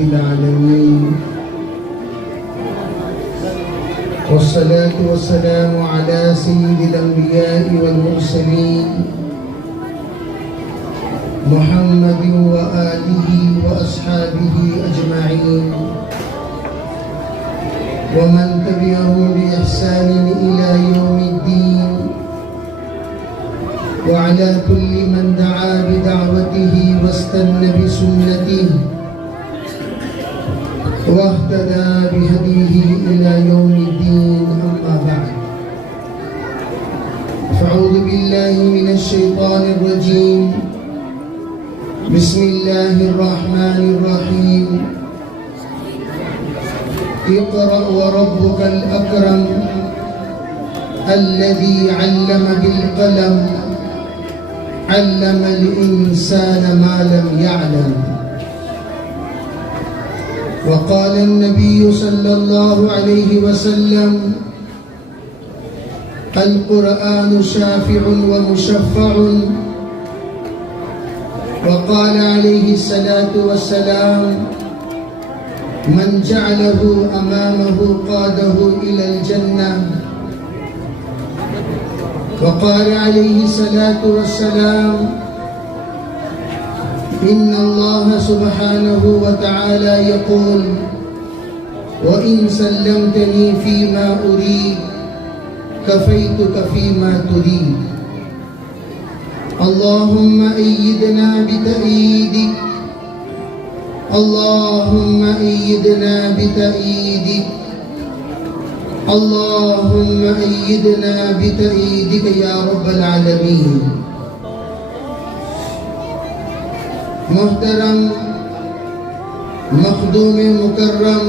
العالمين والصلاة والسلام على سيد الأنبياء والمرسلين محمد وآله وأصحابه أجمعين ومن تبعه بإحسان إلى يوم الدين وعلى كل من دعا بدعوته واستنى بسنته واهتدى بهديه إلى يوم الدين. أما بعد فأعوذ بالله من الشيطان الرجيم. بسم الله الرحمن الرحيم. اقرأ وربك الأكرم الذي علم بالقلم علم الإنسان ما لم يعلم. وقال النبي صلى الله عليه وسلم القرآن شافع ومشفع. وقال عليه الصلاة والسلام من جعله أمامه قاده إلى الجنة. وقال عليه الصلاة والسلام إن الله سبحانه وتعالى يقول وإن سلمتني فيما أريد كفيتك فيما تريد. اللهم أيدنا بتأييدك اللهم أيدنا بتأييدك اللهم أيدنا بتأييدك يا رب العالمين. محترم مخدوم مکرم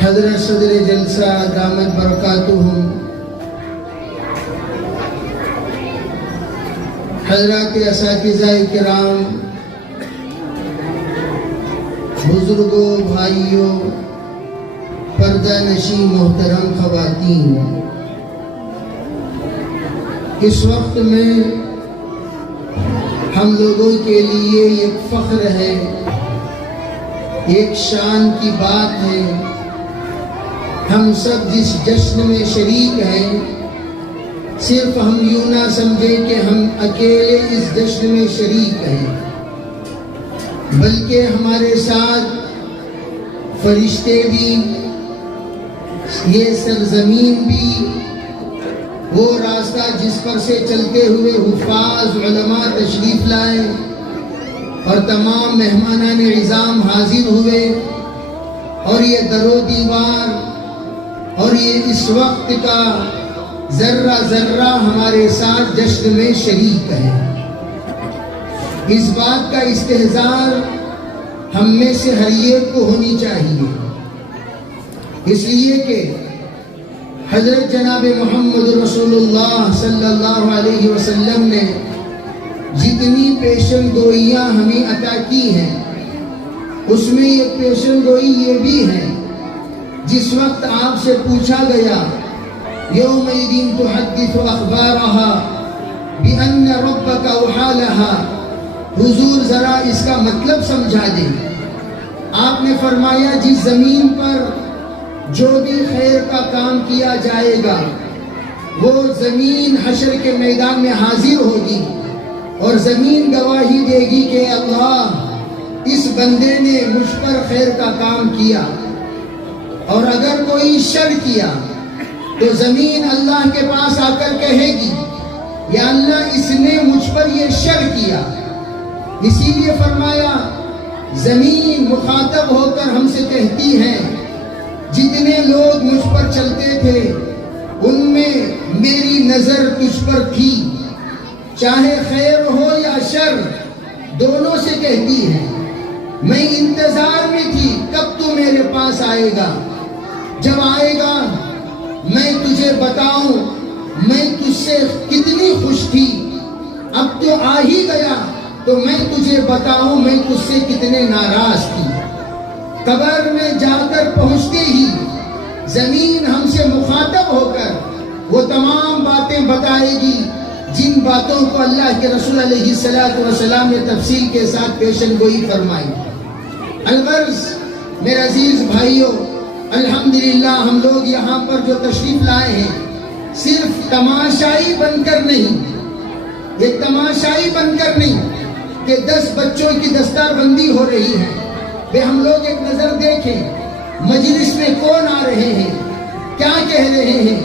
حضرت صدر جلسہ دامت برکاتہم، حضرات اساتذہ کرام، بزرگوں، بھائیوں، پردہ نشین محترم خواتین، اس وقت میں ہم لوگوں کے لیے ایک فخر ہے، ایک شان کی بات ہے. ہم سب جس جشن میں شریک ہیں، صرف ہم یوں نہ سمجھیں کہ ہم اکیلے اس جشن میں شریک ہیں، بلکہ ہمارے ساتھ فرشتے بھی، یہ سرزمین بھی، وہ راستہ جس پر سے چلتے ہوئے حفاظ علماء تشریف لائے اور تمام مہمانان عظام حاضر ہوئے، اور یہ در و دیوار اور یہ اس وقت کا ذرہ ذرہ ہمارے ساتھ جشن میں شریک ہے. اس بات کا استحضار ہم میں سے ہر ایک کو ہونی چاہیے، اس لیے کہ حضرت جناب محمد رسول اللہ صلی اللہ علیہ وسلم نے جتنی پیشن گوئیاں ہمیں عطا کی ہیں، اس میں ایک پیشن گوئی یہ بھی ہے، جس وقت آپ سے پوچھا گیا یومئذ تحدث اخبارها بأن ربك اوحى لها، حضور ذرا اس کا مطلب سمجھا دیں. آپ نے فرمایا جس زمین پر جو بھی خیر کا کام کیا جائے گا، وہ زمین حشر کے میدان میں حاضر ہوگی اور زمین گواہی دے گی کہ اللہ، اس بندے نے مجھ پر خیر کا کام کیا، اور اگر کوئی شر کیا تو زمین اللہ کے پاس آ کر کہے گی یا اللہ اس نے مجھ پر یہ شر کیا. اسی لیے فرمایا زمین مخاطب ہو کر ہم سے کہتی ہے جتنے لوگ مجھ پر چلتے تھے ان میں میری نظر تجھ پر تھی، چاہے خیر ہو یا شر، دونوں سے کہتی ہے میں انتظار میں تھی کب تو میرے پاس آئے گا، جب آئے گا میں تجھے بتاؤں میں تجھ سے کتنی خوش تھی، اب تو آ ہی گیا تو میں تجھے بتاؤں میں تجھ سے کتنے ناراض تھی. قبر میں جا کر پہنچتے ہی زمین ہم سے مخاطب ہو کر وہ تمام باتیں بتائے گی جن باتوں کو اللہ کے رسول علیہ السلام نے تفصیل کے ساتھ پیشن گوئی فرمائی۔ الغرض میرے عزیز بھائیوں، الحمدللہ ہم لوگ یہاں پر جو تشریف لائے ہیں صرف تماشائی بن کر نہیں، ایک تماشائی بن کر نہیں کہ 10 بچوں کی دستار بندی ہو رہی ہے، بے ہم لوگ ایک نظر دیکھیں مجلس میں کون آ رہے ہیں، کیا کہہ رہے ہیں،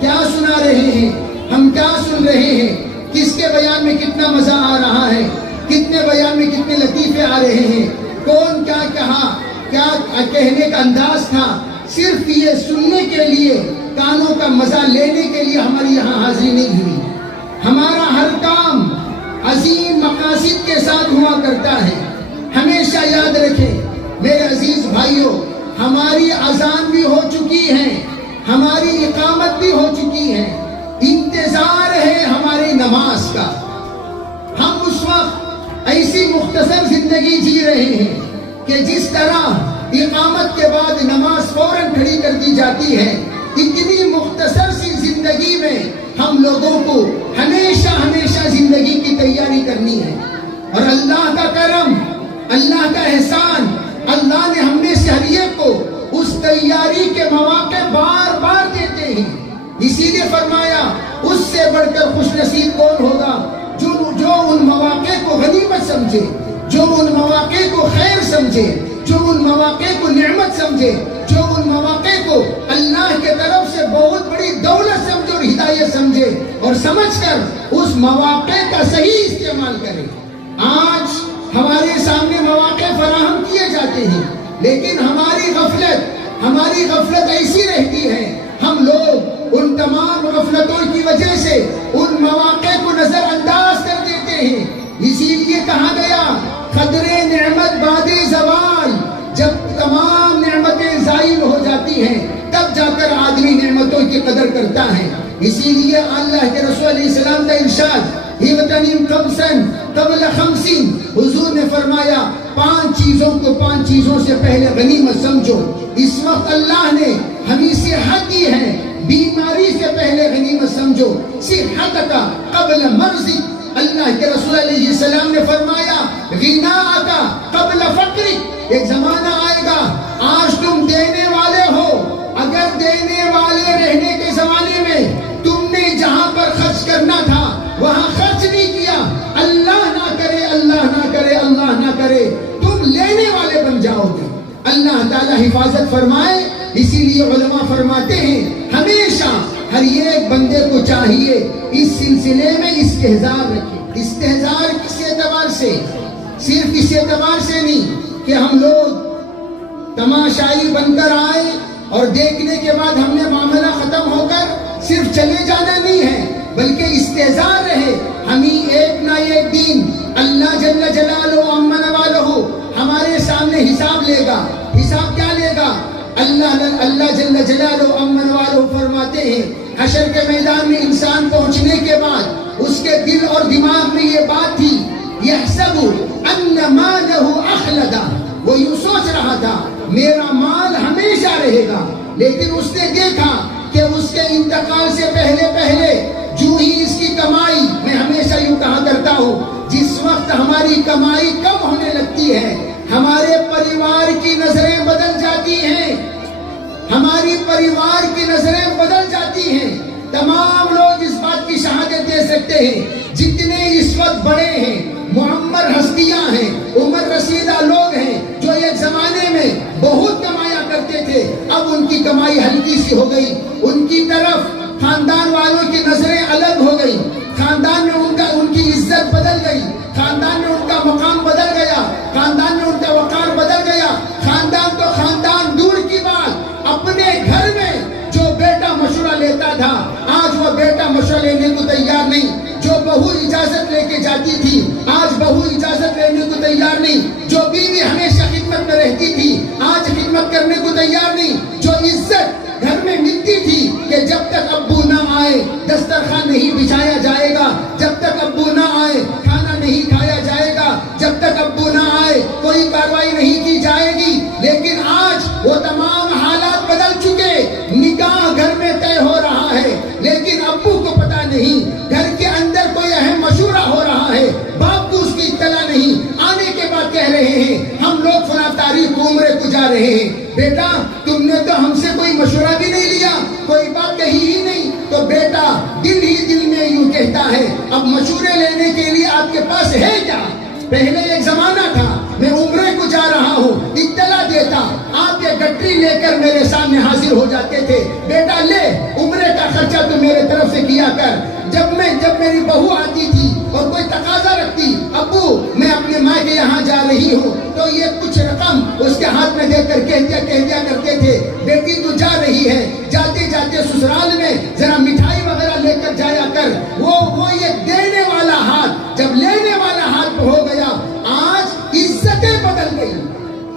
کیا سنا رہے ہیں، ہم کیا سن رہے ہیں، کس کے بیان میں کتنا مزہ آ رہا ہے، کتنے بیان میں کتنے لطیفے آ رہے ہیں، کون کیا کہا، کیا کہنے کا انداز تھا، صرف یہ سننے کے لیے، کانوں کا مزہ لینے کے لیے ہماری یہاں حاضری نہیں ہوئی۔ ہمارا ہر کام عظیم مقاصد کے ساتھ ہوا کرتا ہے۔ ہمیشہ یاد رکھیں میرے عزیز بھائیوں، ہماری اذان بھی ہو چکی ہے، ہماری اقامت بھی ہو چکی ہے، انتظار ہے ہماری نماز کا۔ ہم اس وقت ایسی مختصر زندگی جی رہے ہیں کہ جس طرح اقامت کے بعد نماز فوراً کھڑی کر دی جاتی ہے، اتنی مختصر سی زندگی میں ہم لوگوں کو ہمیشہ ہمیشہ زندگی کی تیاری کرنی ہے۔ اور اللہ کا کرم، اللہ کا احسان، اللہ نے ہم میں سے ہر ایک کو اس تیاری کے مواقع بار بار دیتے ہیں۔ اسی لیے فرمایا اس سے بڑھ کر خوش نصیب کون ہوگا جو ان مواقع کو غنیمت سمجھے، جو ان مواقع کو خیر سمجھے، جو ان مواقع کو نعمت سمجھے، جو ان مواقع کو اللہ کے طرف سے بہت بڑی دولت سمجھے اور ہدایت سمجھے، اور سمجھ کر اس مواقع کا صحیح استعمال کرے۔ آج ہمارے سامنے مواقع فراہم کیے جاتے ہیں، لیکن ہماری غفلت ایسی رہتی ہے، ہم لوگ ان تمام غفلتوں کی وجہ سے ان مواقع کو نظر انداز کر دیتے ہیں۔ اسی لیے کہا گیا قدر نعمت بعد زوال، جب تمام نعمتیں زائل ہو جاتی ہیں تب جا کر آدمی نعمتوں کی قدر کرتا ہے۔ اسی لیے اللہ کے رسول علیہ السلام کا ارشاد اغتنم خمسا قبل 50، حضور نے فرمایا 5 چیزوں سے پہلے غنیمت سمجھو۔ اس وقت اللہ نے ہمیں صحت دی ہے، بیماری سے پہلے غنیمت سمجھو۔ صحت کا قبل مرض، اللہ کے رسول علیہ السلام نے فرمایا غنا کا قبل فقر، ایک زمانہ آئے گا آج تم دینے والے ہو، اگر دینے والے رہنے کے زمانے میں تم نے جہاں پر خرچ کرنا تھا وہاں خرچ نہیں کیا، اللہ نہ کرے اللہ نہ کرے اللہ نہ کرے تم لینے والے بن جاؤ گے۔ اللہ تعالی حفاظت فرمائے۔ اسی لیے علماء فرماتے ہیں ہمیشہ ہر ایک بندے کو چاہیے اس سلسلے میں استحضار رکھے۔ استحضار کس اعتبار سے؟ صرف اس اعتبار سے نہیں کہ ہم لوگ تماشائی بن کر آئے اور دیکھنے کے بعد ہم نے معاملہ ختم ہو کر صرف چلے جانا نہیں ہے، بلکہ استحضار رہے۔ ہمیں ایک نہ ایک دن اللہ جل جلالہ عما نوالہ ہمارے سامنے حساب لے گا۔ حساب کیا لے گا؟ اللہ جل جلالہ عما نوالہ فرماتے ہیں حشر کے میدان میں انسان پہنچنے کے بعد اس کے دل اور دماغ میں یہ بات تھی یحسب ان مالہ اخلدا، وہ یوں سوچ رہا تھا میرا مال ہمیشہ رہے گا، لیکن اس نے دیکھا کہ اس کے انتقال سے پہلے جو ہی اس کی کمائی، میں ہمیشہ یوں کہا کرتا ہوں جس وقت ہماری کمائی کم ہونے لگتی ہے ہمارے پریوار کی نظریں بدل جاتی ہیں، ہماری پریوار کی نظریں بدل جاتی ہیں۔ تمام لوگ اس بات کی شہادت دے سکتے ہیں جتنے اس وقت بڑے ہیں، معمر ہستیاں ہیں، عمر رسیدہ لوگ ہیں جو ایک زمانے میں بہت کمایا کرتے تھے، اب ان کی کمائی ہلکی سی ہو گئی، ان کی طرف خاندان والوں کی نظریں الگ ہو گئی، خاندان میں ان کی عزت بدل گئی، خاندان میں ان کا مقام بدل گیا، خاندان میں ان کا وقار بدل گیا۔ خاندان تو خاندان دور کی بات، اپنے گھر میں جو بیٹا مشورہ لیتا تھا آج وہ بیٹا مشورہ لینے کو تیار نہیں، جو بہو اجازت لے کے جاتی تھی آج بہو اجازت لینے کو تیار نہیں، جو بیوی ہمیشہ خدمت میں رہتی تھی آج خدمت کرنے کو تیار نہیں، جو عزت گھر میں ملتی تھی کہ جب تک ابو نہ آئے دسترخوان نہیں بچھایا جائے گا، جب تک ابو نہ آئے کھانا نہیں کھایا جائے گا، جب تک ابو نہ آئے کوئی کاروائی نہیں کی جائے گی، لیکن آج وہ تمام حالات بدل چکے، نکاح گھر میں طے ہو رہا ہے لیکن ابو کو پتہ نہیں، گھر کے اندر رہے ہیں, ہم لوگ فلاں تاریخ عمرے کو جا رہے ہیں. بیٹا تم نے تو ہم سے کوئی مشورہ بھی نہیں لیا, کوئی بات کہی ہی نہیں. تو بیٹا دل ہی دل میں یوں کہتا ہے, اب مشورے لینے کے لیے آپ کے پاس ہے کیا؟ پہلے ایک زمانہ تھا میں عمرے کو جا رہا ہوں, اطلاع دیتا, آپ یہ گٹری لے کر میرے سامنے حاضر ہو جاتے تھے, بیٹا لے عمرے کا خرچہ تو میرے طرف سے کیا کر. جب میری بہو آتی تھی اور کوئی تقاضا رکھتی, ابو میں اپنے ماں کے یہاں جا رہی ہوں, تو یہ کچھ رقم اس کے ہاتھ میں دے کر کہہ دیا کرتے تھے, بیٹی تو جا رہی ہے, جاتے جاتے سسرال میں ذرا مٹھائی وغیرہ لے کر جایا کر. وہ یہ دینے والا ہاتھ جب لینے والا ہاتھ ہو گیا, آج عزتیں بدل گئی,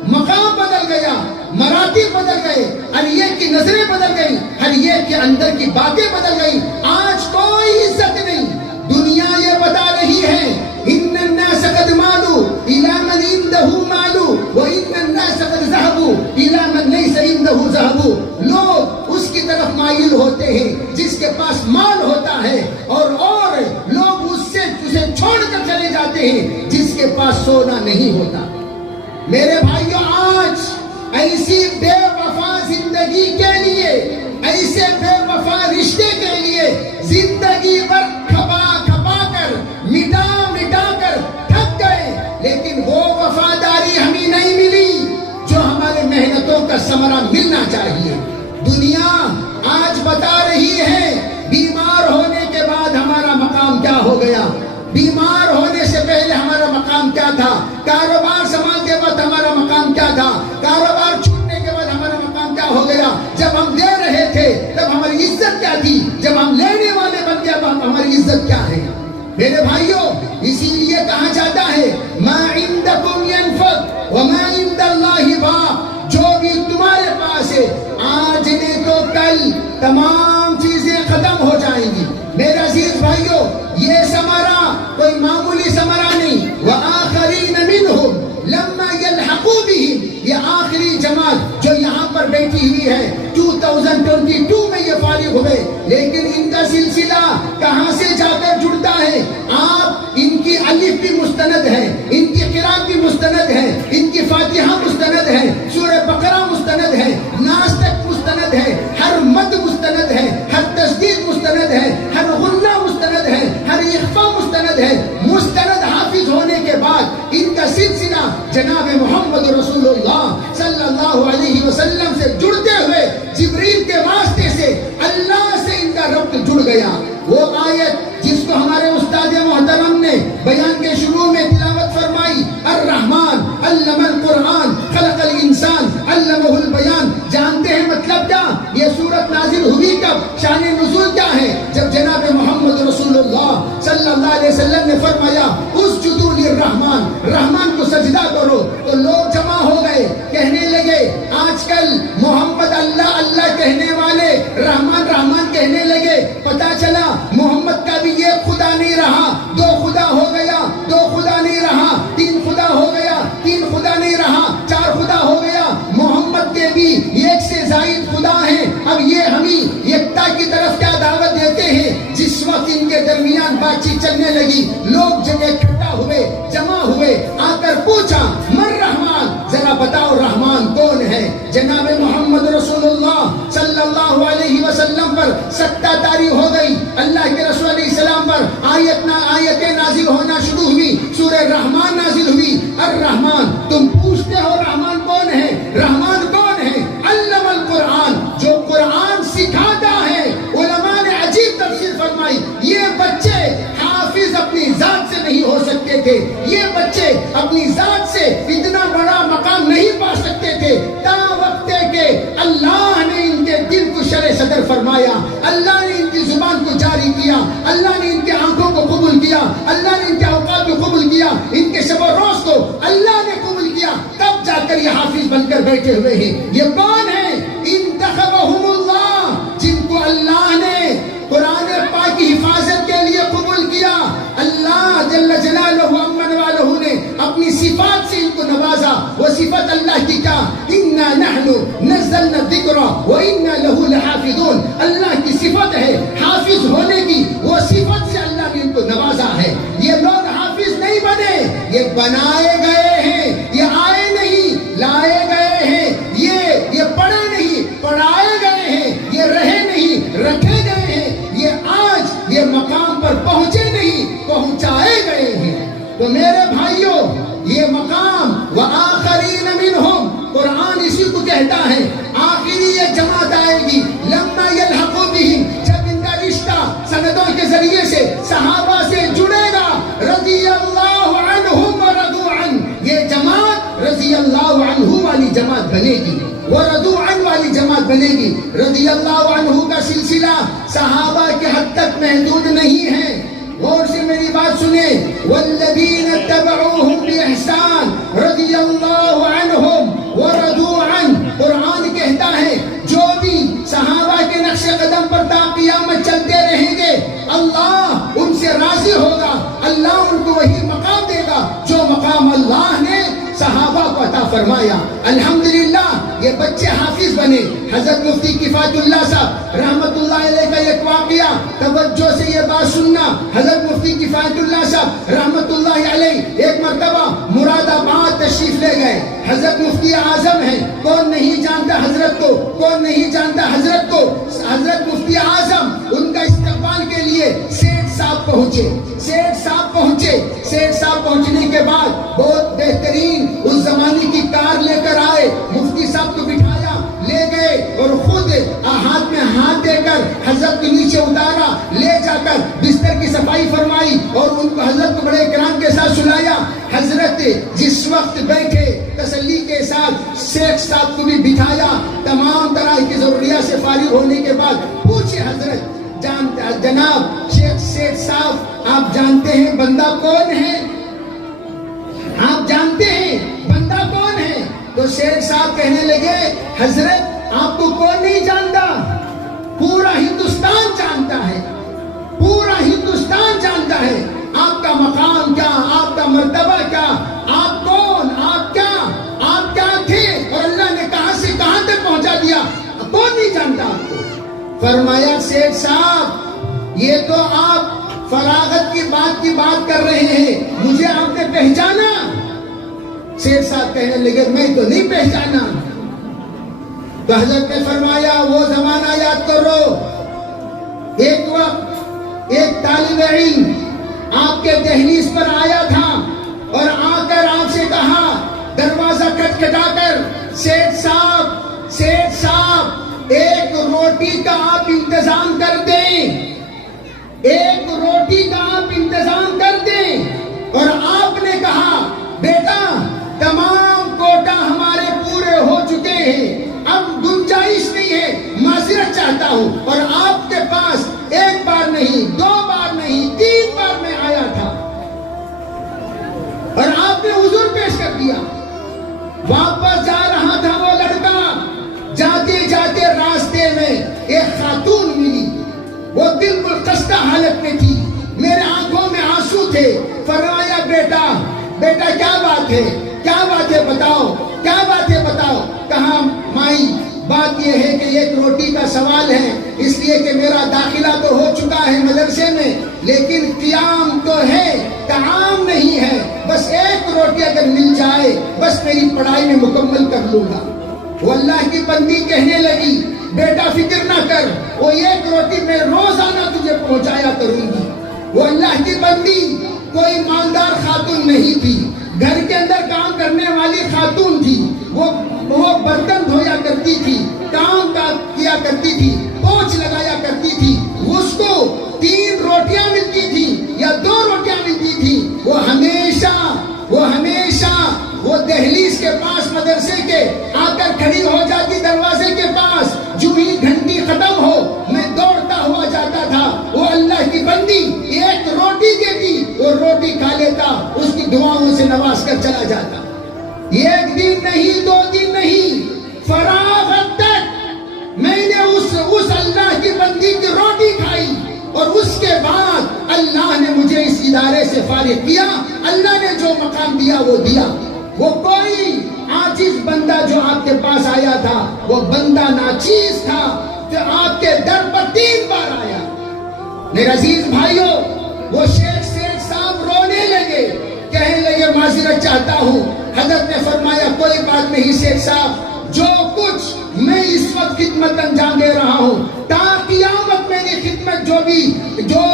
مقام بدل گیا, مراتب بدل گئے, ہر ایک کی نظریں بدل گئی, ہر ایک کے اندر کی باتیں بدل گئی. آج کوئی عزت نہیں. دنیا یہ بتا رہی ہے ان الناس قد مالوا الى من عنده مال وان الناس قد ذهبوا الى من ليس عنده ذهب. لوگ اس کی طرف مائل ہوتے ہیں جس کے پاس مال ہوتا ہے, اور لوگ اسے چھوڑ کر چلے جاتے ہیں جس کے پاس سونا نہیں ہوتا. میرے بھائیوں, آج ایسی بے وفا زندگی کے لیے, ایسے بے وفا رشتے کے لیے زندگی پر کھپا کر مٹا کر تھک گئے, لیکن وہ وفاداری ہمیں نہیں ملی جو ہمارے محنتوں کا ثمرہ ملنا چاہیے. دنیا آج بتا رہی ہے بیمار ہونے کے بعد ہمارا مقام کیا ہو گیا, بیمار ہونے سے پہلے ہمارا مقام کیا تھا, کاروبار سنبھالتے وقت ہمارا مقام کیا تھا, کاروبار چھوٹنے کے بعد ہمارا مقام کیا ہو گیا. جب ہم دے رہے تھے تب ہماری عزت کیا تھی, جب ہم لینے والے بن گئے اب ہماری عزت کیا ہے. میرے بھائیوں, اسی لیے کہا جاتا ہے ما عندکم ينفد وما عند اللہ باق. جو بھی تمہارے پاس ہے آج نہیں تو کل تمام چیزیں ختم ہو جائیں گی. میرے عزیز بھائیوں, یہ ثمرہ کوئی معمولی ثمرہ نہیں. وآخرین منہم لما یلحقوا بہم, یہ آخری جماعت جو یہاں پر بیٹھی ہوئی ہے 2022 میں یہ فارغ ہوئے, لیکن ان کا سلسلہ کہاں سے جا کر جڑتا ہے. آپ ان کی الف بھی مستند ہے, ان کی قرات بھی مستند ہے, ان کی فاتحہ مستند ہے, سورہ بقرہ مستند ہے, ناس تک مستند ہے, ہر مد مستند ہے, ہر تسدید مستند ہے, ہر غنہ مستند ہے, ہر اخفا مستند ہے. مستند حافظ ہونے کے بعد ان کا سلسلہ جناب محمد رسول اللہ صلی اللہ علیہ وسلم سے جڑتے ہوئے جبریل کے واسطے سے اللہ سے ان کا ربط جڑ گیا. وہ آیت جس کو ہمارے استاد محترم نے بیان کے شروع میں تلاوت فرمائی, الرحمن علم القرآن خلق الانسان علمہ البیان, جانتے ہیں مطلب کیا؟ یہ سورت نازل ہوئی کب, شان نزول کیا ہے؟ جب جناب محمد رسول اللہ صلی اللہ علیہ وسلم نے فرمایا اسجدوا للرحمن, رحمان کو سجدہ کرو, تو لوگ جمع ہو گئے, کہنے لگے آج کل محمد اللہ اللہ کہنے والے رحمان رحمان کہنے لگے. پتا چلا محمد کا بھی ایک خدا نہیں رہا, دو خدا ہو گیا, دو خدا نہیں رہا, تین خدا ہو گیا, تین خدا نہیں رہا, چار خدا ہو گیا. محمد کے بھی ایک سے زائد خدا ہیں. اب یہ ہمیں یکتا کی طرف کیا دعوت دیتے ہیں؟ جس وقت ان کے درمیان بات چیت چلنے لگی, لوگ جگہ اکٹھا ہوئے, جمع ہوئے, آ کر پوچھا من رحمان, ذرا بتاؤ رحمان کون ہے؟ جناب محمد رسول اللہ صلی اللہ علیہ وسلم پر سکتہ طاری ہو گئی. اللہ کے رسول علیہ السلام پر آیتیں نازل ہونا شروع ہوئی, سورہ رحمان نازل ہوئی. الرحمان, تم پوچھتے ہو رحمان کون ہے؟ رحمان کون ہے؟ علم القرآن, جو قرآن سکھاتا ہے. علماء نے عجیب تفسیر فرمائی, یہ بچے حافظ اپنی ذات سے نہیں ہو سکتے تھے, یہ بچے اپنی ذات سے اتنا بڑا مقام نہیں پا سکتے تھے تا وقت کہ اللہ نے ان کے دل کو شرح صدر فرمایا, اللہ نے ان کی زبان کو جاری کیا, اللہ نے ان کے آنکھوں کو قبول کیا, اللہ نے ان کے اوقات کو قبول کیا, ان کے شب و روز کو اللہ نے قبول کیا, تب جا کر یہ حافظ بن کر بیٹھے ہوئے ہیں. یہ کون ہے؟ انتخبہم اللہ, جن کو اللہ نے قرآن پاک کی حفاظت کے لیے قبول کیا. اللہ جل جلالہ امن والہ نے اپنی صفات سے ان کو نوازا. وہ صفت اللہ کی کیا؟ انا نحن نزلنا الذکر وانا لہ لحافظون. اللہ کی صفت ہے حافظ ہونے کی, وہ صفت سے اللہ نے ان کو نوازا ہے. یہ لوگ حافظ نہیں بنے, یہ بنائے گئے ہیں, کہتا ہے آخری یہ جماعت آئے گی لما یلحقوا بہم، جب ان کا رشتہ سندوں کے ذریعے سے صحابہ سے جڑے گا، رضی اللہ عنہم ورضوا عنہ، یہ جماعت رضی اللہ عنہ والی جماعت بنے گی، ورضوا عنہ والی جماعت بنے گی۔ رضی اللہ عنہ کا سلسلہ صحابہ کے حد تک محدود نہیں ہے، غور سے میری بات سنیں، والذین اتبعوہم بإحسان رضی اللہ عنہم ورضوا عنہ، قرآن کہتا ہے جو بھی صحابہ کے نقش قدم پر تا قیامت چلتے رہیں گے اللہ ان سے راضی ہوگا، اللہ ان کو وہی مقام دے گا جو مقام اللہ نے صحابہ کو عطا فرمایا۔ الحمدللہ یہ بچے حافظ بنے۔ حضرت مفتی کفایت اللہ صاحب رحمت اللہ علیہ کا ایک واقعہ، توجہ سے یہ بات سننا، حضرت مفتی کفایت اللہ صاحب رحمت اللہ علیہ ایک مرتبہ مراد آباد تشریف لے گئے۔ حضرت مفتی اعظم ہیں، کون نہیں جانتا حضرت کو، کون نہیں جانتا حضرت کو۔ حضرت مفتی اعظم ان کا استقبال کے لیے سیٹھ صاحب پہنچے، سیٹھ صاحب پہنچے، سیٹھ صاحب پہنچنے کے بعد بہت بہترین اس زمانے کی کار لے کر آئے، مفتی صاحب کو بٹھایا، لے گئے اور خود ہاتھ میں ہاتھ دے کر حضرت کو نیچے اتارا، لے جا کر بستر کی صفائی فرمائی اور ان کو حضرت کو بڑے اکرام کے ساتھ سلایا۔ حضرت جس وقت بیٹھے تسلی کے ساتھ شیخ صاحب کو بھی بٹھایا، تمام طرح کی ضروریات سے فارغ ہونے کے بعد پوچھے حضرت جناب شیخ صاحب آپ جانتے ہیں بندہ کون ہے؟ آپ جانتے ہیں بندہ کون ہے؟ تو شیخ صاحب کہنے لگے حضرت آپ کو کون نہیں جانتا، پورا ہندوستان جانتا ہے، پورا ہندوستان جانتا ہے آپ کا مقام کیا، آپ کا مرتبہ کیا، آپ کون، آپ کیا تھے اور اللہ نے کہاں سے کہاں تک پہنچا دیا، کون نہیں جانتا آپ کو؟ فرمایا شیخ صاحب یہ تو آپ فراغت کی بات کر رہے ہیں، مجھے آپ نے پہچانا؟ شیخ صاحب کہنے لگے میں تو نہیں پہچانا۔ تو حضرت نے فرمایا وہ زمانہ یاد کرو، ایک وقت ایک طالب علم آپ کے دہلیز پر آیا تھا اور آ کر آپ سے کہا دروازہ کھٹکھٹا کر شیخ صاحب ایک روٹی کا آپ انتظام کر دیں، ایک روٹی کا آپ انتظام کر دیں، اور آپ نے کہا بیٹا تمام کوٹا ہمارے پورے ہو چکے ہیں، اب گنجائش نہیں ہے، معذرت چاہتا ہوں، اور آپ کے پاس ایک بار نہیں، دو بار نہیں، 3 بار میں آیا تھا اور آپ نے عذر پیش کر دیا۔ واپس جا رہا تھا وہ لڑکا، جاتے جاتے راستے میں ایک خاتون ملی، وہ بالکل خستہ حالت میں تھی، میرے آنکھوں میں آنسو تھے۔ فرمایا بیٹا کیا بات ہے بتاؤ، کیا بات ہے بتاؤ؟ کہا مائی بات یہ ہے کہ ایک روٹی کا سوال ہے، اس لیے کہ میرا داخلہ تو ہو چکا ہے مدرسے میں، لیکن قیام تو ہے، طعام نہیں ہے، بس ایک روٹی اگر مل جائے بس میری پڑھائی میں مکمل کر لوں گا۔ وہ اللہ کی بندی کہنے لگی بیٹا فکر نہ کر، وہ ایک روٹی میں روزانہ تجھے پہنچایا کروں گی۔ وہ اللہ کی بندی کوئی مالدار خاتون نہیں تھی، گھر کے اندر کام کرنے والی خاتون تھی، وہ برتن دھویا کرتی تھی، کام کیا کرتی تھی، پوچھ لگایا کرتی تھی، اس کو 3 روٹیاں ملتی تھی یا 2 روٹیاں ملتی تھی، وہ ہمیشہ وہ دہلیز کے پاس مدرسے کے آ کر کھڑی ہو جاتی دروازے کے پاس، جو ہی گھنٹی ختم ہو میں دوڑتا ہوا جاتا تھا، وہ اللہ کی بندی ایک روٹی دیتی، وہ روٹی کھا لیتا، اس کی دعاؤں سے نواز کر چلا جاتا۔ ایک دن نہیں، 2 دن نہیں، فراغت تک میں نے اس اللہ کی بندی کی روٹی کھائی، اور اس کے بعد اللہ نے مجھے اس ادارے سے فارغ کیا، اللہ نے جو مقام دیا وہ دیا۔ وہ کوئی عاجز بندہ جو آپ کے پاس آیا تھا، وہ بندہ ناچیز تھا جو آپ کے در پر 3 بار آیا۔ میرے عزیز بھائیوں، وہ شیخ صاحب رونے لگے، کہنے لگے معذرت چاہتا ہوں۔ حضرت نے فرمایا کوئی بات نہیں شیخ صاحب، جو کچھ میں اس وقت خدمت انجام دے رہا ہوں، تا قیامت میری خدمت جو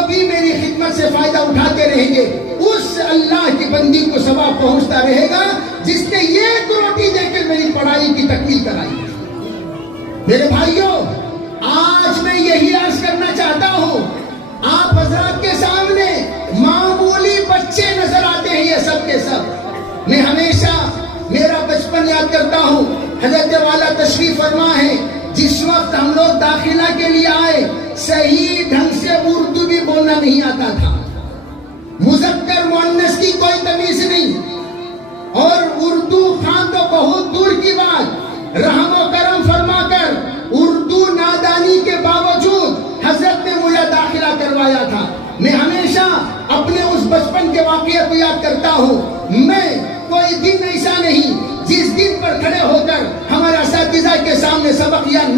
بھی میری خدمت سے فائدہ اٹھاتے رہیں گے، اس اللہ کی بندی کو ثواب پہنچتا رہے گا جس نے ایک روٹی دے کر میری پڑھائی کی تکمیل کرائی۔ میرے بھائیوں، آج میں یہی عرض کرنا چاہتا ہوں، آپ حضرات کے سامنے معمولی بچے نظر آتے ہیں یہ سب کے سب۔ میں ہمیشہ میرا بچپن یاد کرتا ہوں، حضرت والا تشریف فرما ہے، جس وقت ہم لوگ داخلہ کے لیے آئے، صحیح ڈھنگ سے اردو بھی بولنا نہیں آتا تھا، مذکر مؤنث کی کوئی تمیز نہیں، اور اردو خان تو بہت دور کی بات، رحم و کرم فرما کر اردو نادانی کے باوجود حضرت نے مجھے داخلہ کروایا تھا۔ میں ہمیشہ اپنے اس بچپن کے واقعے کو یاد کرتا ہوں۔ میں کوئی دن ایسا نہیں جس دن پر کھڑے ہو کر ہمارے اساتذہ کے سامنے سبق یاد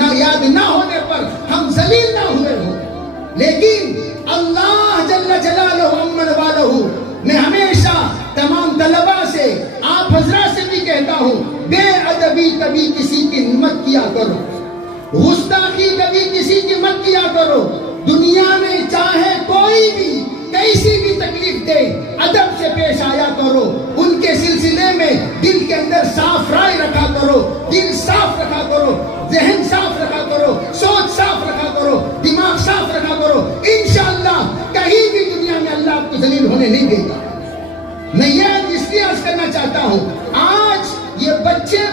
نہ ہونے پر ہم ذلیل نہ ہوئے ہوں، لیکن اللہ جل جلالہ امن والہ، میں ہمیشہ تمام طلباء سے، آپ حضرات سے بھی کہتا ہوں، بے ادبی کبھی کسی کی مت کیا کرو، گستاخی کبھی کسی کی مت کیا کرو۔ دنیا میں چاہے کوئی بھی کیسی بھی تکلیف دے، ادب سے پیش آیا کرو، ان کے سلسلے میں دل کے اندر صاف رائے رکھا کرو، دل صاف رکھا کرو، ذہن صاف رکھا کرو، سوچ صاف رکھا کرو، دماغ صاف رکھا کرو، انشاءاللہ کہیں بھی دنیا میں اللہ آپ کو ذلیل ہونے نہیں دے گا۔ میں یہ اس لیے عرض کرنا چاہتا ہوں، آج یہ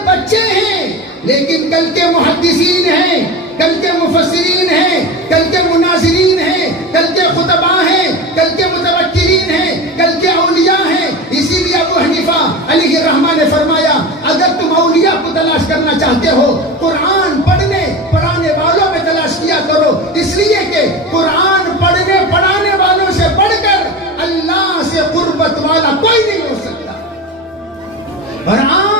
بچے ہیں، لیکن کل کے محدثین ہیں، کل کے مفسرین ہیں، کل کے مناظرین ہیں، کل کے خطباء ہیں، کل کے متوکلین ہیں، کل کے اولیاء ہیں۔ اسی لیے ابو حنیفہ علیہ الرحمہ نے فرمایا، اگر تم اولیاء کو تلاش کرنا چاہتے ہو، قرآن پڑھانے والوں میں تلاش کیا کرو، اس لیے کہ قرآن پڑھانے والوں سے بڑھ کر اللہ سے قربت والا کوئی نہیں ہو سکتا۔ اور آج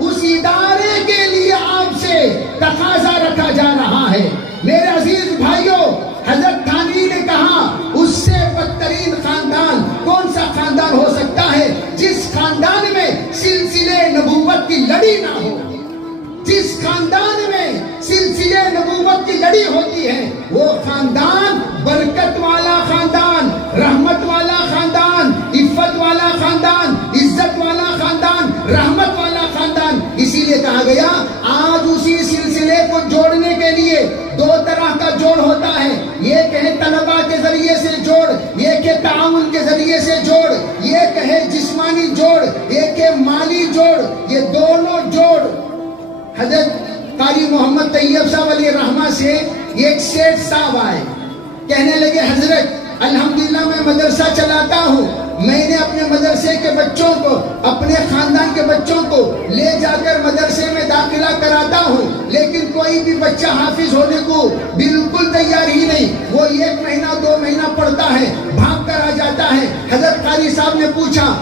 اس ادارے کے لیے آپ سے تقاضا رکھا جا رہا ہے۔ میرے عزیز بھائیوں، حضرت تھانوی نے کہا، اس سے بدترین خاندان کون سا خاندان ہو سکتا ہے جس خاندان میں سلسلے نبوت کی لڑی نہ ہو۔ جس خاندان میں سلسلے نبوت کی لڑی ہوتی ہے، وہ خاندان برکت والا خاندان، رحمت والا خاندان، عفت والا خاندان، عزت والا خاندان، رحمت والا خاندان۔ اسی لیے کہا گیا، آج اسی سلسلے کو جوڑنے کے لیے دو طرح کا جوڑ ہوتا ہے، یہ کہے طلباء کے ذریعے سے جوڑ، یہ کہ تعاون کے ذریعے سے جوڑ، یہ کہے جسمانی جوڑ، یہ کہ مالی جوڑ، یہ دونوں جوڑ۔ حضرت قاری محمد طیب صاحب علیہ الرحمہ سے ایک سیٹھ صاحب آئے، کہنے لگے، حضرت الحمدللہ میں مدرسہ چلاتا ہوں، میں نے اپنے مدرسے کے بچوں کو، اپنے خاندان کے بچوں کو لے جا کر مدرسے میں داخلہ کراتا ہوں، لیکن کوئی بھی بچہ حافظ ہونے کو بالکل تیار ہی نہیں، وہ 1 مہینہ 2 مہینہ پڑھتا ہے، بھاگ کر آ جاتا ہے۔ حضرت قاری صاحب نے پوچھا،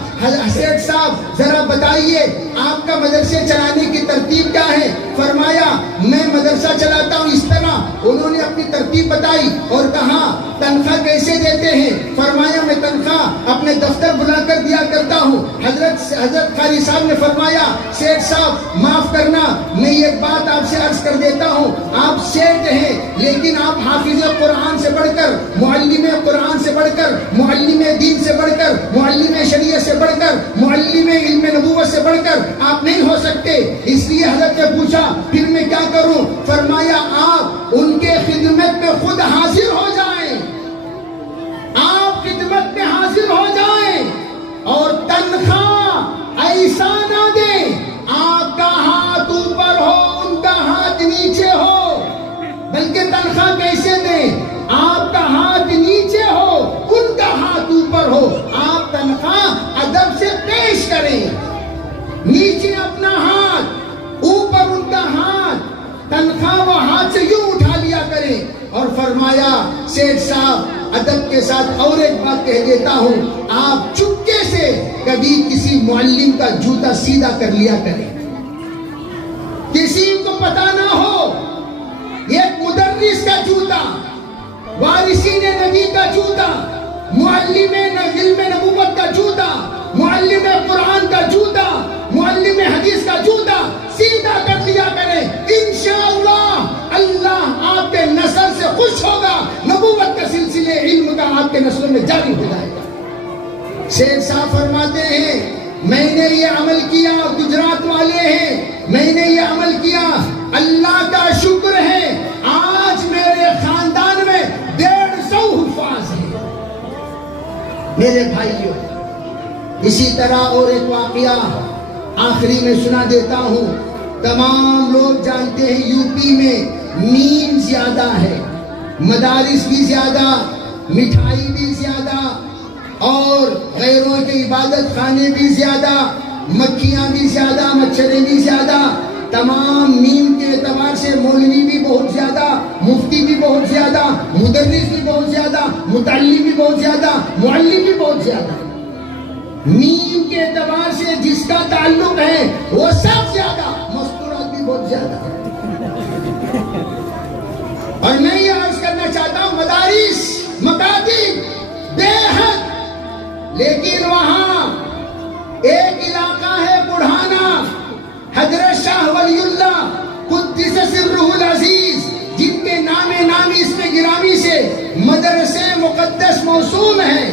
سیٹھ صاحب ذرا بتائیے آپ کا مدرسے چلانے کی ترتیب کیا ہے؟ فرمایا، میں مدرسہ چلاتا ہوں اس طرح۔ انہوں نے اپنی ترتیب بتائی اور کہا، تنخواہ کیسے دیتے ہیں؟ فرمایا، میں تنخواہ اپنے دفتر بلا کر دیا کرتا ہوں۔ حضرت قاری صاحب نے فرمایا، سیٹھ صاحب معاف کرنا، میں ایک بات آپ سے عرض کر دیتا ہوں، آپ سیٹھ ہیں لیکن آپ حافظ قرآن سے بڑھ کر، معلم قرآن سے بڑھ کر، معلم دین سے بڑھ کر، معلم شریعت سے بڑھ کر، معلم علم نبوت سے بڑھ کر آپ نہیں ہو سکتے۔ اس لیے حضرت نے پوچھا، پھر میں کیا کروں؟ فرمایا، آپ ان کے خدمت میں خود حاضر ہو جائیں، آپ خدمت میں حاضر ہو جائیں، اور تنخواہ ایسا نہ دیں آپ کا ہاتھ اوپر ہو ان کا ہاتھ نیچے ہو، بلکہ تنخواہ کیسے دیں؟ آپ کا ہاتھ نیچے ہو ان کا ہاتھ اوپر ہو، آپ تنخواہ ادب سے پیش کریں، نیچے اپنا ہاتھ، اوپر ان کا ہاتھ، تنخواہ وہ ہاتھ سے یوں اٹھا لیا کریں۔ اور فرمایا، سیٹھ صاحب ادب کے ساتھ اور ایک بات کہہ دیتا ہوں، آپ چپکے سے کبھی کسی معلم کا جوتا سیدھا کر لیا کریں، کسی کو پتا نہ ہو، ایک مدرس کا جوتا، وارثین نبی کا جوتا، معلم علم نبوت کا جوتا، معلم قرآن کا جوتا، معلم حدیث کا جوتا سیدھا کر لیا کریں، انشاءاللہ اللہ آپ کے نسل سے خوش ہوگا، نبوت کا سلسلے علم کا آپ کے نسلوں میں جاری ہو جائے گا۔ شیخ صاحب فرماتے ہیں، میں نے یہ عمل کیا، گجرات والے ہیں، میں نے یہ عمل کیا، اللہ کا شکر میرے بھائیوں، اسی طرح اور ایک واقعہ آخری میں سنا دیتا ہوں. تمام لوگ جانتے ہیں یو پی میں مین زیادہ ہے، مدارس بھی زیادہ، مٹھائی بھی زیادہ، اور غیروں کے عبادت خانے بھی زیادہ، مکھیاں بھی زیادہ، مچھریں بھی زیادہ. تمام مین کے اعتبار سے مولوی بھی بہت زیادہ، مفتی بھی بہت زیادہ، مدرس بھی بہت زیادہ، متعلم بھی بہت زیادہ، معلم بھی بہت زیادہ. مین کے اعتبار سے جس کا تعلق ہے وہ سب زیادہ، مستورات بھی بہت زیادہ. اور میں یہ عرض کرنا چاہتا ہوں مدارس، مکاتب بے حد، لیکن وہاں ایک علاقہ ہے بڑھانا، حضرت شاہ ولی اللہ قدس سرہ العزیز، جن کے نام نامی اس میں گرامی سے مدرسے مقدس موسوم ہیں.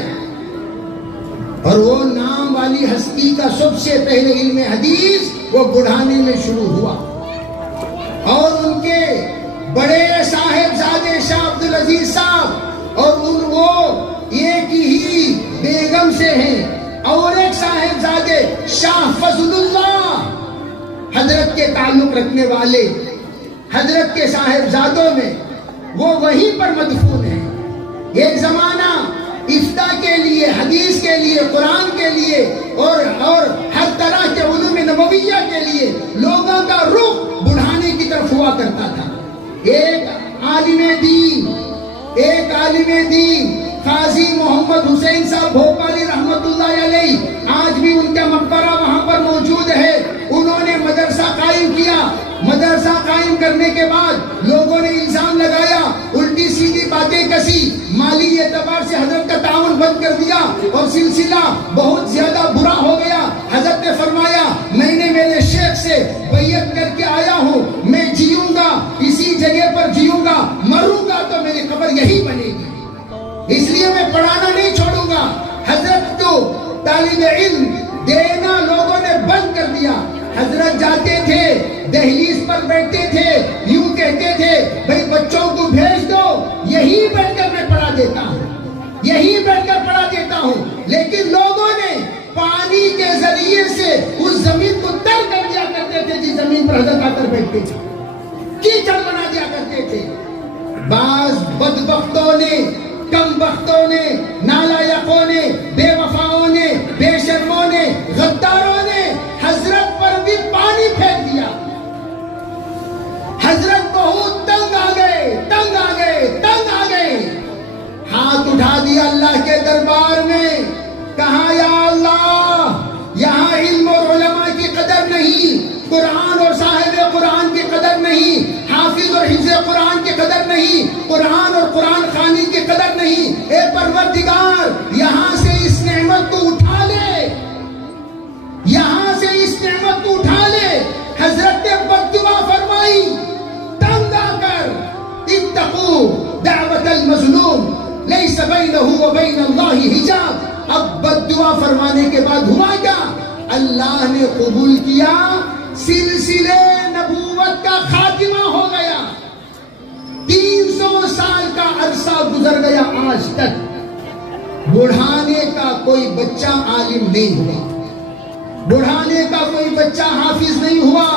اور وہ نام والی ہستی کا سب سے پہلے علم حدیث وہ بڑھانے میں شروع ہوا. اور ان کے بڑے صاحبزادے شاہ عبدالعزیز صاحب، اور وہ ایک ہی بیگم سے ہیں، اور ایک صاحبزادے شاہ فضل اللہ حضرت کے تعلق رکھنے والے، حضرت کے صاحبزادوں میں وہ وہیں پر مدفون ہیں. ایک زمانہ افتاء کے لیے، حدیث کے لیے، قرآن کے لیے اور ہر طرح کے علوم نبویہ کے لیے لوگوں کا رخ بڑھانے کی طرف ہوا کرتا تھا. ایک عالم دین قاضی محمد حسین صاحب بھوپالی رحمت اللہ علیہ، آج بھی ان کا مقبرہ وہاں پر موجود ہے. انہوں نے مدرسہ قائم کیا. مدرسہ قائم کرنے کے بعد لوگوں نے الزام لگایا، الٹی سیدھی باتیں کسی، مالی اعتبار سے حضرت کا تعاون بند کر دیا اور سلسلہ بہت زیادہ برا ہو گیا. حضرت نے فرمایا میں نے میرے شیخ سے بیعت کر کے آیا ہوں، میں جیوں گا اسی جگہ پر جیوں گا، مروں گا تو میری قبر یہی بنے گی، اس لیے میں پڑھانا نہیں چھوڑوں گا. حضرت کو طالب علم دینا لوگوں نے بند کر دیا. حضرت جاتے تھے، دہلیز پر بیٹھتے تھے، یوں کہتے تھے بھئی بچوں کو بھیج دو، یہی بیٹھ کر میں پڑھا دیتا ہوں، یہی بیٹھ کر پڑھا دیتا ہوں. لیکن لوگوں نے پانی کے ذریعے سے اس زمین کو تر کر دیا کرتے تھے جس زمین پر حضرت آ کر بیٹھتے تھے، کیچڑ بنا دیا کرتے تھے. بعض بدبختوں نے، کم بختوں نے، نالائقوں نے، بے وفاؤں نے، بے شرموں نے، غداروں نے حضرت پر بھی پانی پھینک دیا. حضرت بہت تنگ آ گئے، ہاتھ اٹھا دیا اللہ کے دربار میں، کہا یا اللہ، یہاں علم اور علماء کی قدر نہیں، قرآن اور صاحب قرآن کی قدر نہیں، حافظ اور حفظ قرآن کی قدر نہیں، قرآن اور قرآن خوانی کی قدر نہیں. اے پروردگار، یہاں سے اس نعمت کو اٹھا لے، یہاں سے اس نعمت کو اٹھا لے. حضرت نے بد دعا فرمائی، تنگ آ کر، اتقوا دعوت المظلوم لیس بینہ وبین اللہ حجاب. اب بد دعا فرمانے کے بعد ہوا کیا؟ اللہ نے قبول کیا، سلسلے نبوت کا خاتمہ ہو گیا. 300 سال کا عرصہ گزر گیا، آج تک بڑھانے کا کوئی بچہ عالم نہیں ہوا، بڑھانے کا کوئی بچہ حافظ نہیں ہوا.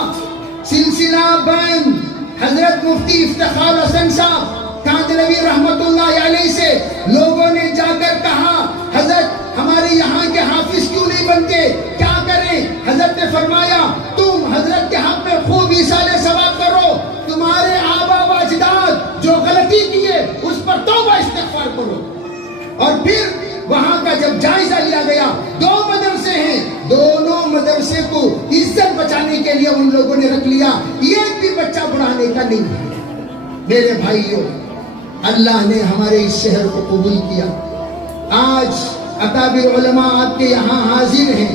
سلسلہ بند. حضرت مفتی افتخار حسن صاحب کاندھلوی رحمت اللہ علیہ سے لوگوں نے جا کر کہا حضرت ہمارے یہاں کے حافظ کیوں نہیں بنتے، کیا کریں؟ حضرت نے فرمایا تم حضرت کے حق میں خوب ایصال ثواب کرو، تمہارے آبا و اجداد جو غلطی کیے اس پر توبہ استغفار کرو. اور پھر وہاں کا جب جائزہ لیا گیا، 2 مدرسے ہیں، دونوں مدرسے کو عزت بچانے کے لیے ان لوگوں نے رکھ لیا، ایک بھی بچہ بڑھانے کا نہیں ہے. میرے بھائیوں، اللہ نے ہمارے اس شہر کو قبول کیا. آج اکابر علماء آپ کے یہاں حاضر ہیں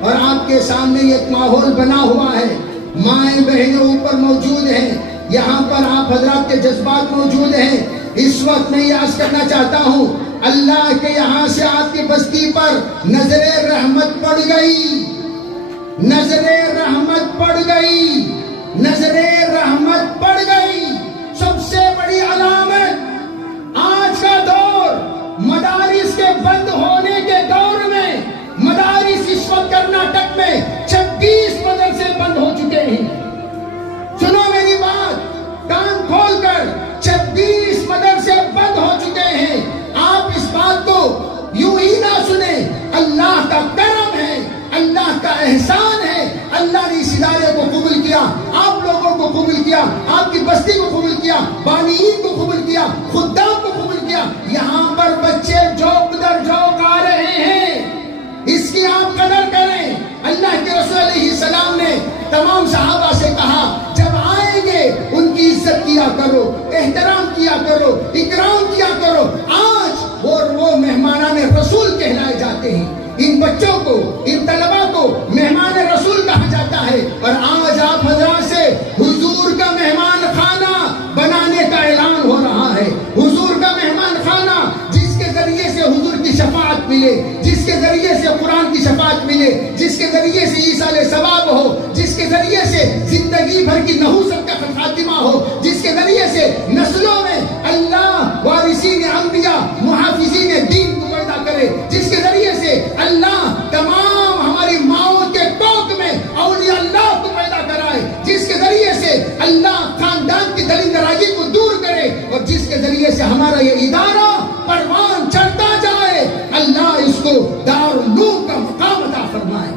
اور آپ کے سامنے ایک ماحول بنا ہوا ہے، مائیں بہنیں اوپر موجود ہیں، یہاں پر آپ حضرات کے جذبات موجود ہیں. اس وقت میں یہ عرض کرنا چاہتا ہوں، اللہ کے یہاں سے آپ کی بستی پر نظر رحمت پڑ گئی، نظر رحمت پڑ گئی، نظر رحمت پڑ گئی. سب سے بڑی علامت آج کا دور مدارس کے بند ہونے کے ادارے کو قبول کیا، آپ لوگوں کو قبول کیا، آپ کی بستی کو قبول کیا، بانیین کو قبول کیا، خدام کو قبول کیا. یہاں پر بچے جوک در جوک آ رہے ہیں، اس کی آپ قدر کریں. اللہ کے رسول علیہ السلام نے تمام صحابہ سے کہا جب آئیں گے ان کی عزت کیا کرو، احترام کیا کرو، اکرام کیا کرو. آج وہ مہمانان رسول کہلائے جاتے ہیں. ان بچوں کو، ان طلباء کو مہمان رسول کہا جاتا ہے. اور آج آپ حضرات سے حضور کا مہمان خانہ بنانے کا اعلان ہو رہا ہے. حضور کا مہمان خانہ جس کے ذریعے سے حضور کی شفاعت ملے، جس کے ذریعے سے قرآن کی شفاعت ملے، جس کے ذریعے سے ایصال ثواب ہو، جس کے ذریعے سے زندگی بھر کی نحوست کا خاتمہ ہو، جس کے ذریعے سے نسلوں میں اللہ وارثین انبیاء محافظین دین کو پیدا کرے، جس کے ذریعے سے اللہ تمام ہماری ماؤں کے کوکھ میں اولیاء اللہ کو پیدا کرائے، جس کے ذریعے سے اللہ خاندان کی دلی دراجی کو دور کرے، اور جس کے ذریعے سے ہمارا یہ ادارہ پروان چڑھتا جائے. اللہ اس کو دارالعلوم کا مقام عطا فرمائے.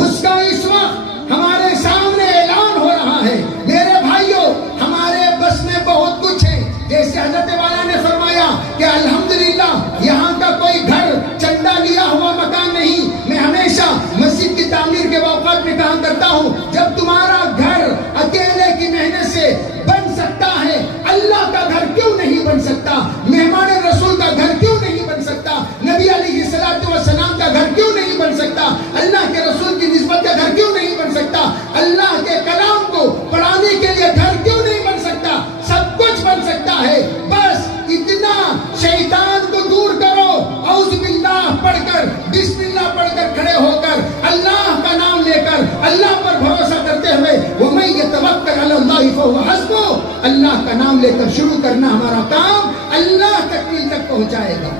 اس کا اس وقت ہمارے سامنے اعلان ہو رہا ہے. میرے بھائیوں، ہمارے بس میں بہت کچھ ہے. جیسے حضرت والا نے فرمایا کہ الحمدللہ یہاں کا کوئی گھر چندہ لیا ہوا مکان نہیں. میں ہمیشہ مسجد کی تعمیر کے اوقات میں کہا کرتا ہوں، جب تمہارا گھر اکیلے کی محنت سے بن سکتا ہے، اللہ کا گھر کیوں نہیں بن سکتا؟ مہمان رسول کا گھر کیوں نہیں بن سکتا؟ نبی علیہ السلام کا گھر کیوں نہیں بن سکتا؟ اللہ کے رسول کی نسبت کا گھر کیوں نہیں بن سکتا؟ اللہ کے کلام کو پڑھانے کے لیے گھر کیوں نہیں بن سکتا؟ سب کچھ بن سکتا ہے. بس اتنا شیطان کو دور کرو، اعوذ باللہ پڑھ کر، بسم اللہ پڑھ کر کھڑے ہو کر، اللہ کا نام لے کر، اللہ پر بھروسہ کرتے ہوئے وَمَن يَتَوَکَّلْ عَلَى اللَّهِ فَهُوَ حَسْبُهُ، اللہ کا نام لے کر شروع کرنا ہمارا کام اللہ تکمیل تک پہنچائے گا.